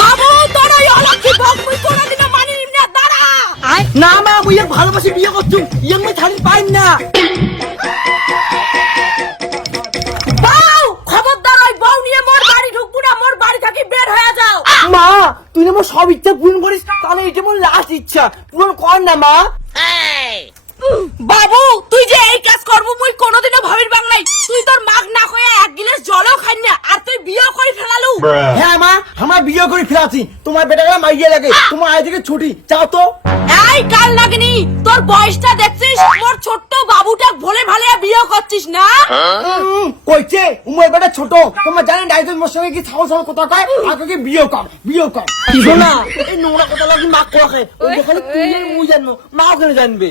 বাবু তোর ওই অলক্ষী ভোগ মুই কোনোদিনও মানি না। দাঁড়া না মা মুই ইয়াক ভালোবাসি বিয়ে করছুম, ইয়াক মুই ছাড়ি পাইম না। বাউ খবরদার ওই বউ নিয়ে মোর বাড়ি ঢুকবো না, মোর বাড়ি থেকে বের হয়ে যাও। মা তুই না মোর সব ইচ্ছা পূরণ করিস, তাহলে এটা মোর লাস্ট ইচ্ছা পূরণ কর না মা। বাবু তুই যে এই কাজ করবো মুই কোনোদিনও ভাবির বাংলাই। তুই তোর মাগ না কয়ে এক গিলাস জলও খাই না, আর তুই বিয়ে করে ফেলালু। হ্যাঁ মা আমার বিয়ে করে ফেলাছি, তোমার বেটাকে মাইয়ে লাগে, তোমার আজ থেকে ছুটি চাও তো। এই কাল লাগনি তোর বয়সটা দেখছিস, মোর ছোট্ট বাবুটা ভোলে ভালে বিয়ে করছিস না। কইছে উমর বেটা ছোট, তোমার জানেন ডাইজন মোর সঙ্গে কি ছাও ছাও কথা কয়, আগে বিয়ে কর বিয়ে কর। শোনা এই নোংরা কথা লাগি মা কোয়াকে, ওই যেখানে তুই আর মুই জানবো মা ওখানে জানবে।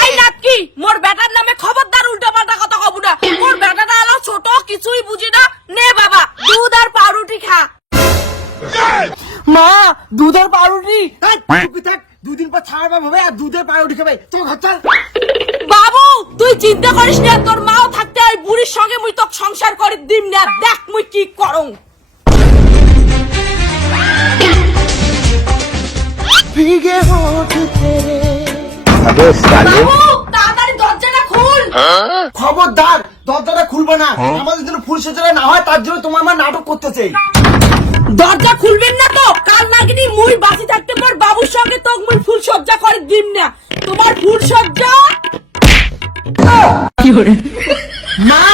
এই নাকি মোর বেটার নামে খবরদার উল্টো পাল্টা কথা কব না। মোর বেটাটা হলো ছোট, কিছুই বুঝি না। নে বাবা দুধ আর পাউরুটি খা। মা দুধের পাউরুটি চুপি থাক, দুদিন পর ছাড়বা হবে আর দুধের পাউরুটি খাবে তুমি ঘর চল। বাবু তুই চিন্তা করিস না, তোর মাও থাকতে ওই বুড়ির সঙ্গে মুই তোকে সংসার করে দিম না। দেখ মুই কি করং। বাবু তাড়াতাড়ি দরজাটা খুল। খবরদার দরজাটা খুলবো না, আমাদের জন্য ফুল সজ্জা না হয় তার জন্য তোমার মা নাটক করতেছে। দরজা খুলবেন না তো, কাল নাগিনি মুই বাঁচি থাকতে পর বাবুর সঙ্গে তোকে মুই ফুল সজ্জা করে দিম না। তোমার ফুল সজ্জা মা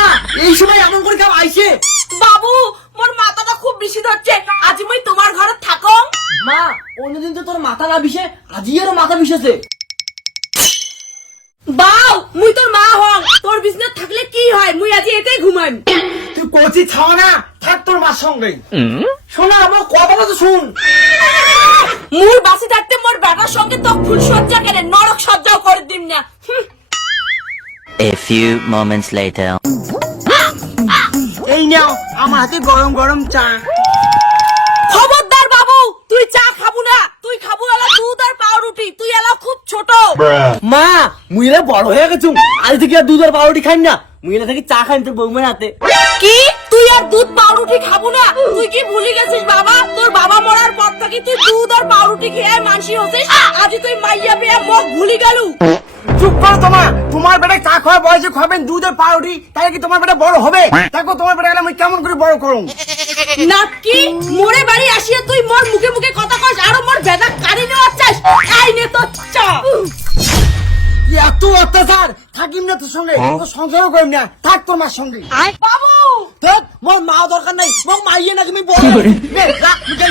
এই সময় এমন করে কেউ আইছে। বাবু মোর মাথাটা খুব বেশি ধরছে, আজ মুই তোমার ঘরে থাকো। মা অন্যদিন তো তোর মাথা না বিষে, আজই আরো মাথা বিষেছে। বাউ মুই তোর মা হং, তোর বিজনেস থাকলে কি হয়, মুই আজ এতেই ঘুমাইম। তুই কচি ছাও না, থাক তোর মার সঙ্গে। শোনা আমার কথাটা তো শুন। মুই বাঁচি থাকতে মোর বেটার সঙ্গে তো ফুল সজ্জা কেন নরক সজ্জাও করে দিম না। A few moments later. এই নাও আমার হাতে গরম গরম চা। খবরদার বাবু তুই চা খাবো না, তুই খাবো এলা দুধ আর পাউরুটি। তুই এলা খুব ছোট। মা মুই এলা বড় হয়ে গেছু, আজ থেকে আর দুধ আর পাউরুটি খাই না, মুই এলা থেকে চা খাই তোর বৌমার হাতে। কি তুই আর দুধ পাউরুটি খাবো না? তুই কি ভুলে গেছিস বাবা, তোর বাবা মরার পর থেকে তুই দুধ আর পাউরুটি খেয়ে মানসি হচ্ছিস, আজ তুই মাইয়া পেয়ে মুখ ভুলি গেলু। চুপ করো তোমার বেটা চা খাওয়ার বয়সে খাবেন দুধ আর পাউরুটি, তাহলে কি তোমার বেটা বড় হবে? দেখো তোমার বেটা আমি কেমন করে বড় করুন। নাকি মোরে বাড়ি আসিয়া তুই মোর মুখে মুখে কথা কস, আর মোর বেদা কাড়ি নেওয়া চাস। আই নে তো চা। এত অত্যাচার থাকিম না তোর সঙ্গে, তোর সংসারও করিম না, থাক তোর মার সঙ্গে। বাবু দেখ মোর মা দরকার নাই, মোর মাইয়ে না তুমি বড় নে, রাখ, মুখে